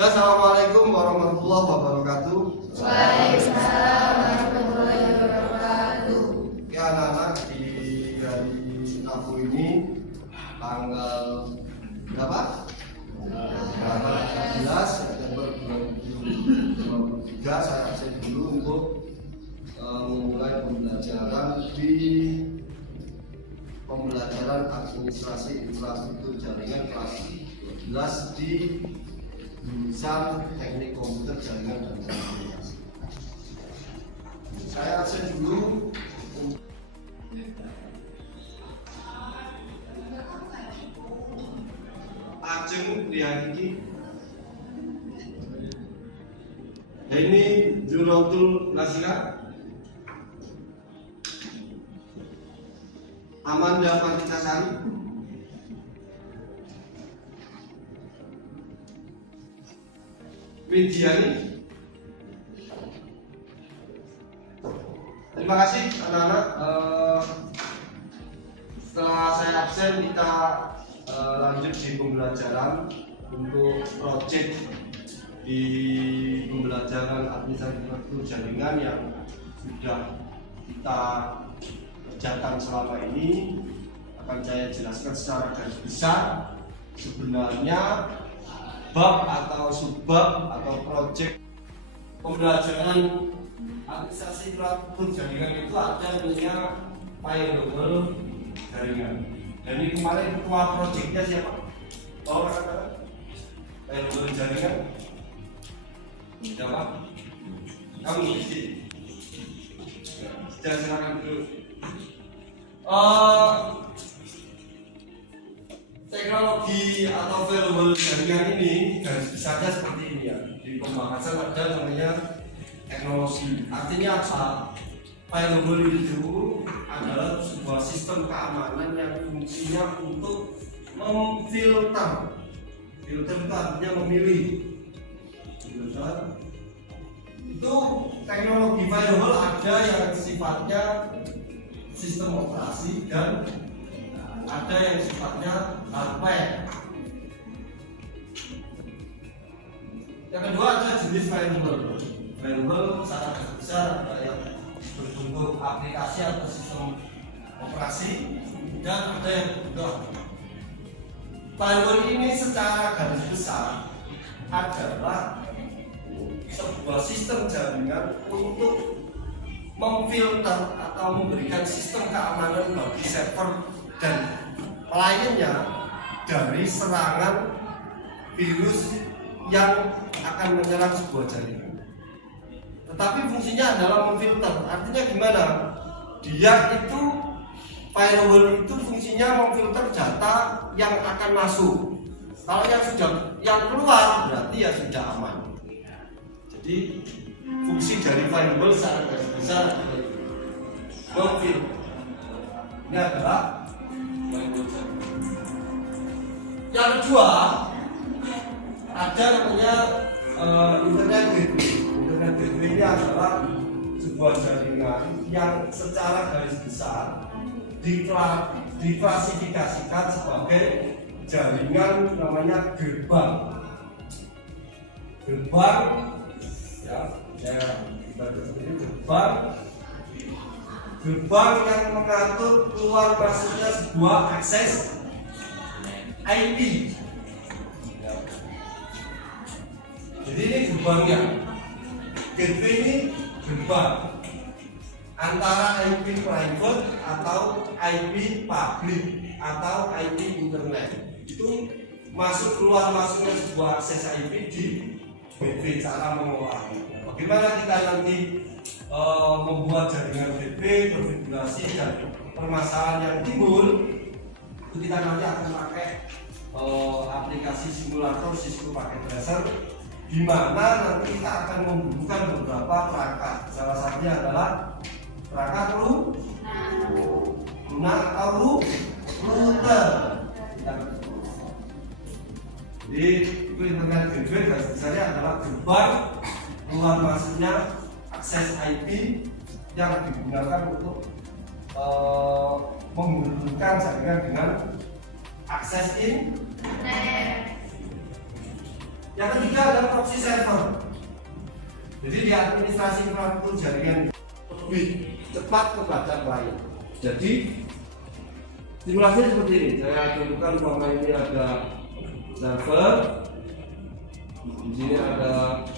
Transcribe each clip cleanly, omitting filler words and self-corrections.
Ya, assalamualaikum warahmatullahi wabarakatuh. Waalaikumsalam warahmatullahi wabarakatuh. Ya anak-anak, di hari Rabu ini tanggal berapa? Tanggal 13 September 2023 saya absen dulu untuk memulai pembelajaran administrasi infrastruktur jaringan kelas 12 di jurusan teknik komputer jaringan dan komunikasi. Saya absen dulu. Ajeng lihat ini. Ini Juratul Nasira. Amanda Pantitasari. Widiani. Terima kasih anak-anak. Setelah saya absen, kita lanjut di pembelajaran untuk project di pembelajaran administrasi infrastruktur jaringan yang sudah kita kerjakan selama ini. Akan saya jelaskan secara garis besar sebenarnya bab atau subbab atau project pembelajaran administrasi infrastruktur jaringan itu ada namanya file level jaringan. Dan ini kemarin ketua projectnya siapa? Tahu kata-kata? File level jaringan? Siapa? Kamu isi. Sudah, silakan dulu. Teknologi atau file level jaringan ini garis besarnya seperti ini ya. Di pembahasan ada namanya teknologi. Artinya apa? File level itu adalah sebuah sistem keamanan yang fungsinya untuk memfilter. Filter itu artinya memilih. Filter. Itu teknologi file level ada yang sifatnya sistem operasi dan ada yang sifatnya hardware. Yang kedua ada jenis file level. File level secara garis besar ada yang berbentuk aplikasi atau sistem operasi dan ada yang bentuk. File level ini secara garis besar adalah sebuah sistem jaringan untuk memfilter atau memberikan sistem keamanan bagi server dan kliennya dari serangan virus yang akan menyerang sebuah jaringan. Tetapi fungsinya adalah memfilter. Artinya gimana? Dia itu file level itu fungsinya memfilter data yang akan masuk. Kalau yang keluar berarti ya sudah aman. Jadi fungsi dari file level secara garis besar memfilter. Ini adalah yang kedua ada namanya internet gateway. Internet gateway ini adalah sebuah jaringan yang secara garis besar diklasifikasikan sebagai jaringan namanya gerbang. Gerbang ya kita sebut gerbang. Gerbang yang mengatur keluar masuknya sebuah akses IP. Jadi ini gerbangnya. Gateway ini gerbang antara IP private atau IP public atau IP internet. Itu masuk keluar masuknya sebuah akses IP di gateway, cara mengolahnya. Bagaimana kita nanti membuat jaringan gateway, konfigurasi dan permasalahan yang timbul itu kita nanti akan pakai aplikasi simulator Cisco pakai Tracer, di mana nanti kita akan membutuhkan beberapa perangkat. Salah satunya adalah perangkat lunak atau router. Jadi itu internet gateway garis besarnya adalah gerbang keluar masuknya akses IP yang digunakan untuk menghubungkan jaringan dengan akses internet. Yang ketiga ada proxy server. Jadi di administrasi infrastruktur jaringan lebih cepat kepada klien. Jadi simulasi seperti ini. Saya tunjukkan bahwa ini ada server, di sini ada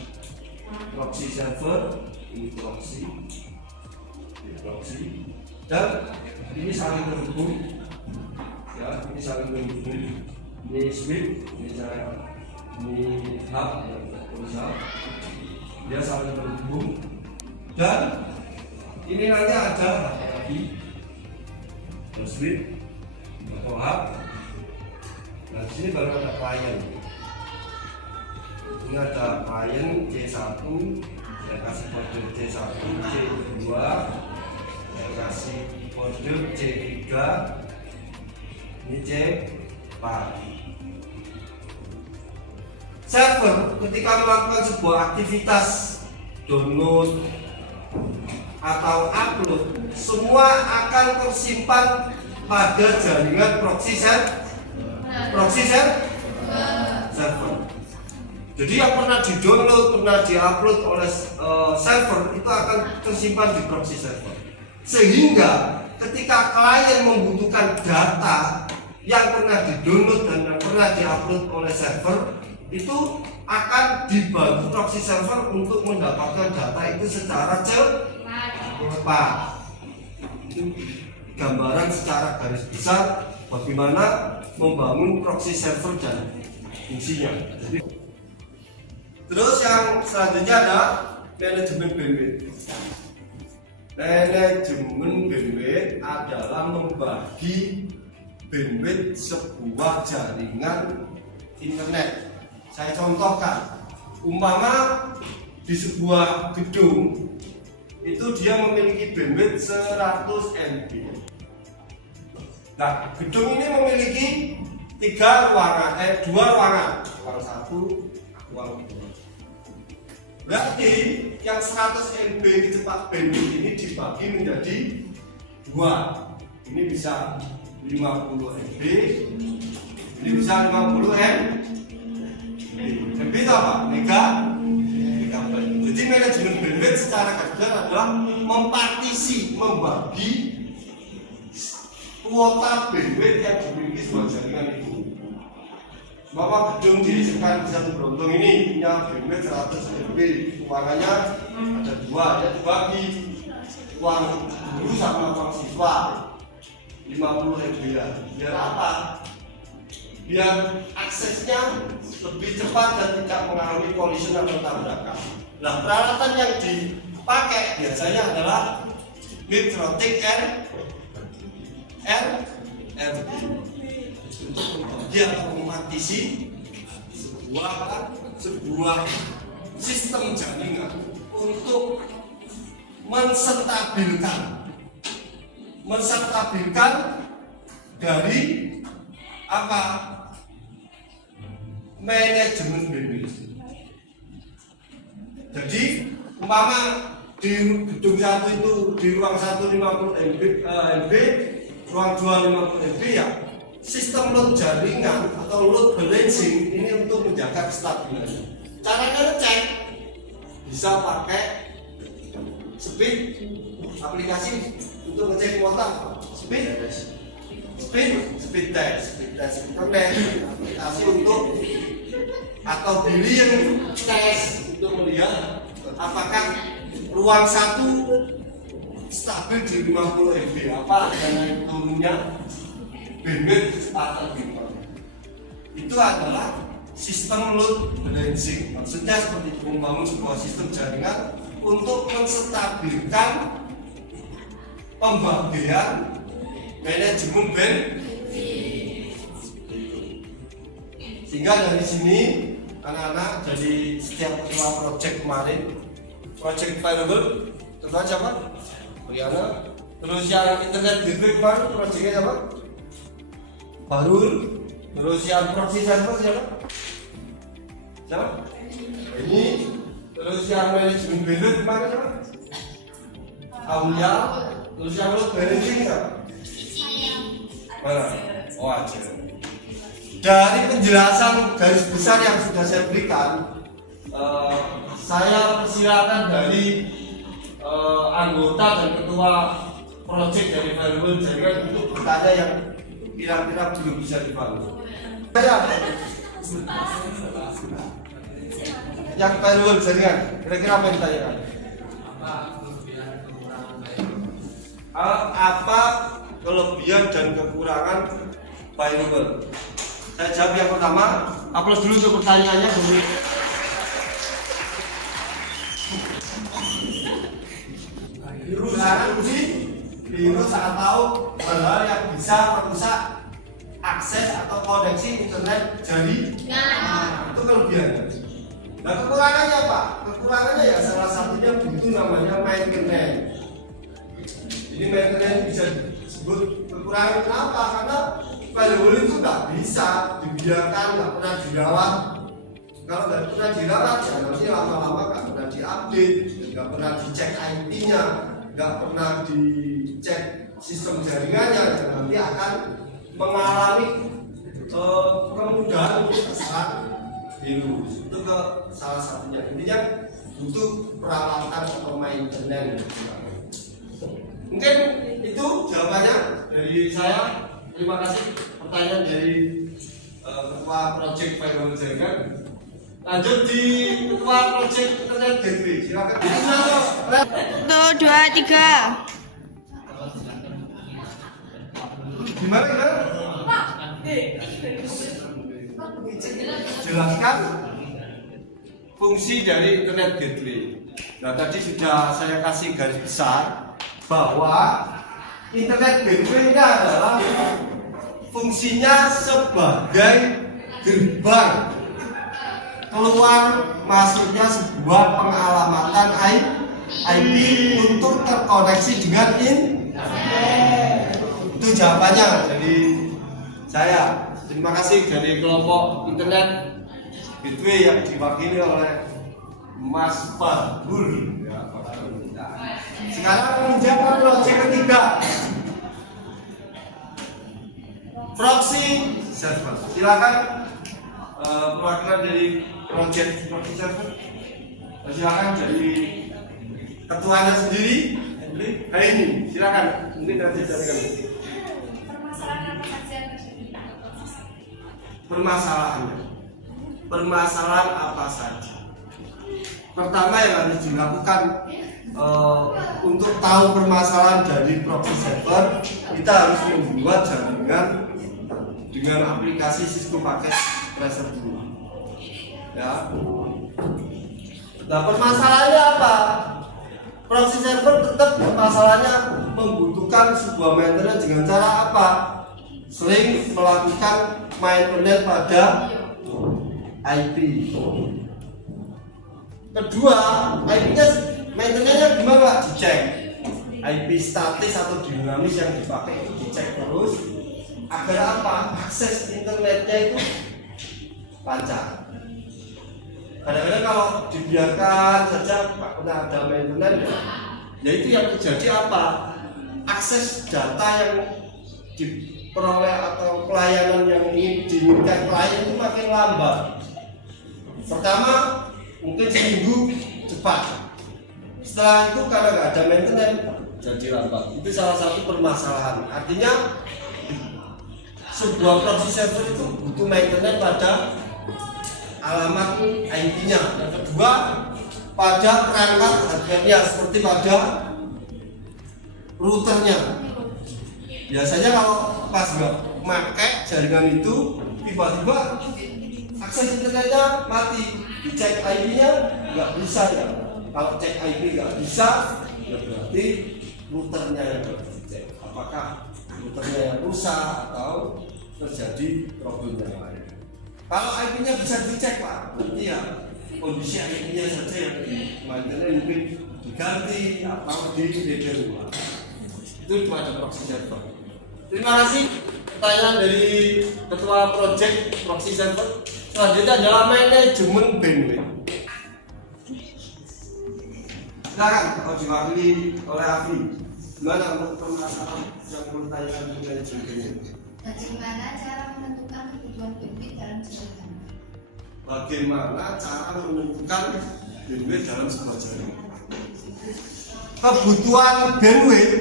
proxy server, ini proxy, dan ini saling terhubung. Ya, ini saling terhubung. Ini switch, ini saya, ini hub, dia saling terhubung. Dan ini nanti ada lagi switch atau hub. Nah, di sini baru ada klien. Ini ada klien C1, saya kasih kode C1, C2, saya kasih kode C3, ini C4. Server ketika melakukan sebuah aktivitas download atau upload, semua akan tersimpan pada jaringan proxy server. Jadi yang pernah di-download, pernah di-upload oleh server itu akan tersimpan di proxy server. Sehingga ketika klien membutuhkan data yang pernah di-download dan yang pernah di-upload oleh server, itu akan dibantu proxy server untuk mendapatkan data itu secara cepat. Itu gambaran secara garis besar bagaimana membangun proxy server dan fungsinya. Terus yang selanjutnya ada manajemen bandwidth. Manajemen bandwidth adalah membagi bandwidth sebuah jaringan internet. Saya contohkan, umpama di sebuah gedung itu dia memiliki bandwidth 100 MB. Nah, gedung ini memiliki dua ruangan, ruang satu, ruang dua. Berarti yang 100 MB cepat bandwidth ini dibagi menjadi dua. Ini bisa 50 MB, ini bisa 50 MB. MB itu apa? Megabyte. Jadi manajemen bandwidth secara garis adalah membagi kuota bandwidth yang dimiliki sebuah jaringan itu. Bapak gedung di satu Brontong ini punya bandwidth 100 MB, ruangannya ada dua, ya dibagi ruang guru sama ruang siswa 50 MB ya. Biar apa? Biar aksesnya lebih cepat dan tidak mengalami collision atau tabrakan. Nah, peralatan yang dipakai biasanya adalah Midrotic RRB untuk membagi atau mematisi sebuah sistem jaringan untuk menstabilkan dari apa? Manajemen bandwidth. Jadi umpama di gedung satu itu di ruang 1 50 MB, ruang 2 50 MB ya. Sistem load jaringan atau load balancing ini untuk menjaga kestabilan. Caranya ngecek bisa pakai speed aplikasi untuk ngecek kuota speed test internet aplikasi untuk atau billion test untuk melihat apakah ruang satu stabil di 50 MB apa ada naik turunnya bandwidth kecepatan gitu. Itu adalah sistem load balancing. Maksudnya seperti itu, membangun sebuah sistem jaringan untuk menstabilkan pembagian manajemen bandwidth. Sehingga dari sini anak-anak dari setiap ketua project kemarin, project variable, terus siapa? Briana. Terus yang internet gateway kemarin projectnya siapa? Barul. Terus yang proxy server siapa? Siapa? Ini. Terus yang manajemen bandwidth kemarin siapa? Aulia. Terus yang load balancing siapa? Mana? Oh, aja. Dari penjelasan garis besar yang sudah saya berikan, saya persilakan dari anggota dan ketua project dari variable jaringan untuk bertanya yang kira-kira belum bisa dibangun. Yang variable jaringan, kira-kira apa yang ditanyakan? Apa kelebihan dan kekurangan variable? Saya jawab yang pertama. Upload dulu untuk pertanyaannya dulu. Virus atau hal-hal yang bisa merusak akses atau koneksi internet jaringan. Itu kelebihannya. Nah, kekurangannya apa? Kekurangannya ya salah satunya itu namanya maintenance. Ini maintenance bisa disebut kekurangan. Kenapa? Karena variable itu nggak bisa dibiarkan, nggak pernah dirawat. Kalau nggak pernah dirawat ya nanti lama-lama nggak pernah diupdate, nggak pernah dicek IP-nya, nggak pernah dicek sistem jaringannya, dan nanti akan mengalami kemudahan untuk kesalahan virus. Itu ke salah satunya. Intinya butuh peralatan atau maintenance. Mungkin itu jawabannya dari saya. Terima kasih. Pertanyaan dari ketua project variable jaringan. Lanjut di ketua project internet gateway. Silakan. 1, 2, 3. Gimana? Jelaskan fungsi dari internet gateway. Nah, tadi sudah saya kasih garis besar bahwa internet gateway ini adalah fungsinya sebagai gerbang keluar masuknya sebuah pengalamatan IP untuk terkoneksi dengan internet. Itu jawabannya dari saya. Terima kasih dari kelompok internet gateway yang diwakili oleh Mas Fahbul. Sekarang menjawab project ketiga, proxy server. Silakan perwakilan dari project proxy server. Silakan dari ketuanya sendiri. Hari ini silakan. Mungkin nanti jaringan. Permasalahan apa saja? Pertama yang harus dilakukan untuk tahu permasalahan dari proxy server, kita harus membuat jaringan dengan aplikasi Cisco Packet Tracer dulu. Ya. Nah, permasalahannya apa? Proxy server tetap masalahnya membutuhkan sebuah maintenance dengan cara apa? Sering melakukan maintenance pada IP. Kedua, IP-nya maintenance-nya gimana? Dicek. IP statis atau dinamis yang dipakai itu dicek terus agar apa? Akses internetnya itu lancar. Kadang-kadang kalau dibiarkan saja nggak pernah ada maintenance, ya itu yang terjadi apa? Akses data yang diperoleh atau pelayanan yang ingin diinginkan klien itu makin lambat. Pertama, mungkin seminggu cepat. Setelah itu karena nggak ada maintenance jadi lambat. Itu salah satu permasalahan. Artinya sebuah proxy server itu butuh maintenance pada alamat IP-nya. Yang kedua, pada perangkat hardware-nya seperti pada routernya. Biasanya kalau pas nggak pakai jaringan itu, tiba-tiba akses internetnya mati. Dicek IP-nya nggak bisa ya. Kalau cek IP nggak bisa, ya berarti routernya yang harus dicek. Apakah routernya yang rusak atau terjadi problem yang lain. Kalau IP-nya bisa dicek Pak, berarti ya kondisi IP-nya saja yang mungkin diganti atau di-repair. Itu pada proxy server. Terima kasih. Pertanyaan dari ketua project proxy server. Selanjutnya adalah manajemen bandwidth. Silakan kalau diwakili oleh Afri. Gimana untuk permasalahan yang bertanya dengan manajemen bandwidth? Bagaimana cara menentukan kebutuhan kebutuhan bandwidth dalam jaringan. Bagaimana cara menentukan bandwidth dalam sebuah jaringan? Kebutuhan bandwidth,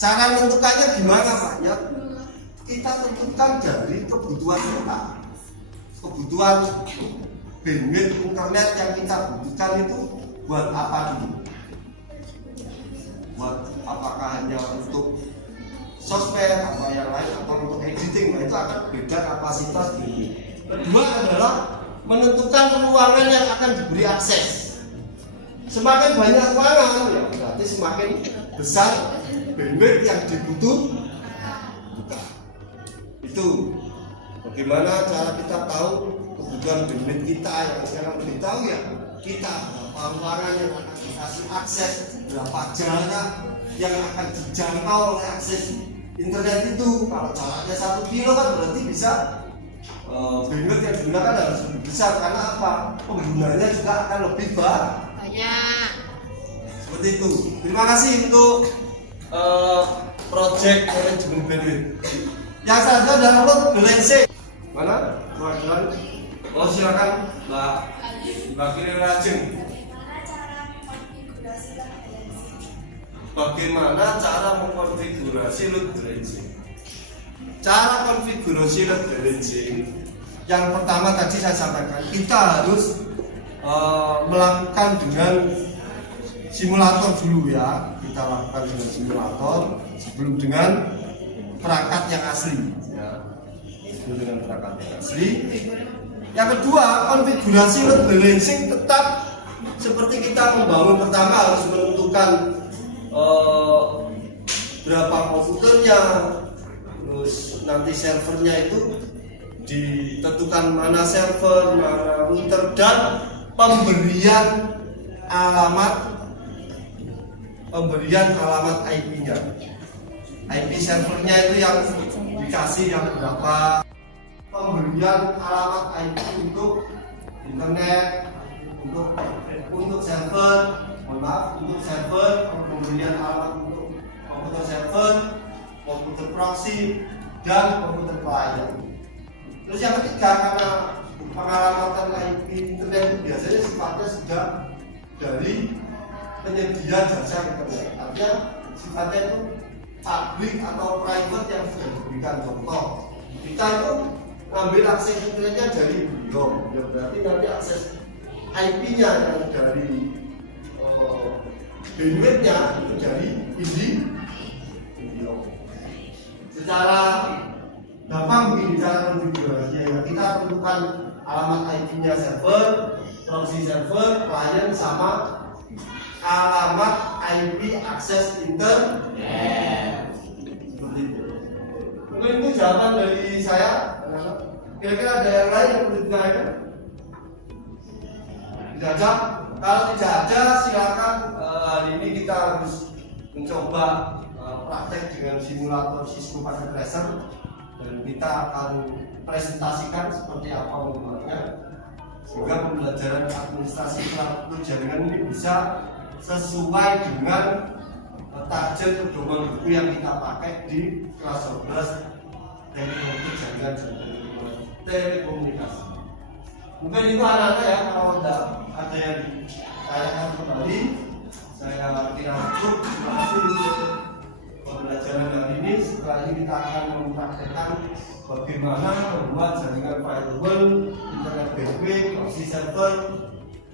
cara menentukannya gimana Pak? Ya, kita tentukan dari kebutuhan kita. Kebutuhan bandwidth internet yang kita butuhkan itu buat apa dulu? Buat apakah hanya untuk sosmed atau yang lain atau untuk editing? Nah, itu akan beda kapasitas bandwidth. Kedua adalah menentukan ruangan yang akan diberi akses. Semakin banyak ruangan, ya berarti semakin besar bandwidth yang dibutuhkan. Itu bagaimana cara kita tahu kebutuhan bandwidth kita. Yang sekarang lebih tahu ya kita berapa ruangan yang akan dikasih akses, berapa jarak yang akan dijangkau oleh akses internet itu. Kalau jaraknya 1 kilo kan berarti bisa bandwidth yang digunakan harus lebih besar. Karena apa? Penggunanya juga akan lebih banyak. Seperti itu. Terima kasih untuk project manajemen bandwidth. Yang selanjutnya download Belancing. Mana? Perwakilan. Oh silakan Mbak Kiri Rajeng. Bagaimana cara mengkonfigurasi load balancing? Cara konfigurasi load balancing yang pertama tadi saya sampaikan, kita harus melakukan dengan simulator dulu ya. Kita lakukan dengan simulator sebelum dengan perangkat yang asli ya. Sebelum dengan perangkat yang asli. Yang kedua, konfigurasi load balancing tetap seperti kita membangun. Pertama harus menentukan berapa komputernya, terus nanti servernya itu ditentukan mana server, mana router, dan pemberian alamat IP-nya. IP servernya itu yang dikasih yang berapa, pemberian alamat IP untuk internet, untuk server, untuk server, pemberian alamat untuk komputer server, komputer proxy, dan komputer klien. Terus yang ketiga, karena pengalamatan IP internet itu biasanya sifatnya sudah dari penyedia jasa internet. Artinya sifatnya itu public atau private yang sudah diberikan. Contoh, kita itu ngambil akses internetnya dari Beliau, ya berarti nanti akses IP-nya yang dari bandwidth-nya itu dari Beliau. Secara gampang begini cara konfigurasinya, kita tentukan alamat IP-nya server, proxy server, klien, sama alamat IP akses internet. Seperti itu. Mungkin itu jawaban dari saya. Kira-kira ada yang lain yang perlu ditanyakan? Tidak ada? Kalau tidak ada, silakan. Hari ini kita harus mencoba praktek dengan simulator Cisco Packet Tracer, dan kita akan presentasikan seperti apa membuatnya, sehingga pembelajaran administrasi infrastruktur jaringan ini bisa sesuai dengan target pedoman buku yang kita pakai di kelas 12 teknologi jaringan dan telekomunikasi. Mungkin itu anak-anak ya, kalau ada yang ditanyakan kembali, saya kira cukup. Terima kasih untuk pembelajaran hari ini. Setelah ini kita akan mempraktekkan bagaimana membuat jaringan firewall, internet gateway, proxy server,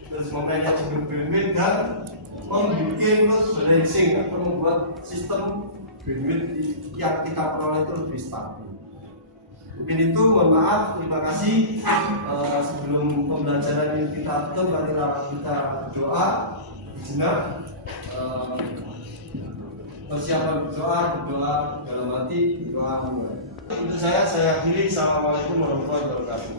terus memanajemen bandwidth, dan membuat load balancing atau membuat sistem bandwidth yang kita peroleh itu lebih stabil. Mungkin itu, mohon maaf, terima kasih. Sebelum pembelajaran ini kita tutup, marilah kita berdoa sejenak. Persiapan berdoa dalam hati, berdoa mulai. Untuk saya akhiri. Assalamualaikum warahmatullahi wabarakatuh.